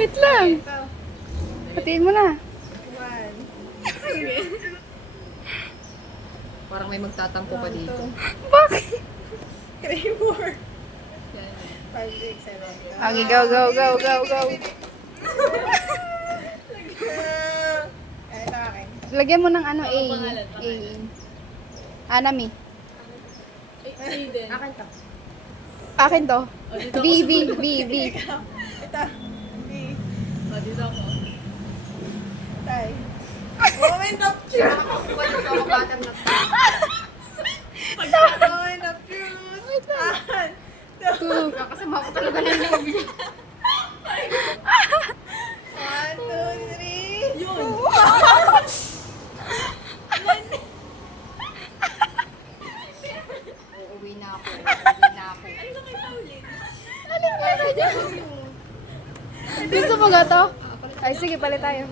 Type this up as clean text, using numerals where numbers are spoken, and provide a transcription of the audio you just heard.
Wait lang. Ito. Hatiin mo na. 1. Parang may magtatampo pa dito. Bakit? 3, 4. 5, 6, 7. Okay, go, go, go, go, go. Ito akin. Lagyan mo ng ano, A. A. Anami. Akin to. Akin to. B, B, B, B. Ikaw. Ito. B. Dito ako. Tay. Moment of truth. Nakakuha na sa bottom na Moment of truth. 1, 2, Two. Kasama ko talaga na yung lobby. 1, 2, 3. Yun. Uuwi na ako. Uuwi na ako. Gusto mo ga to? Ay, sige, palit tayo.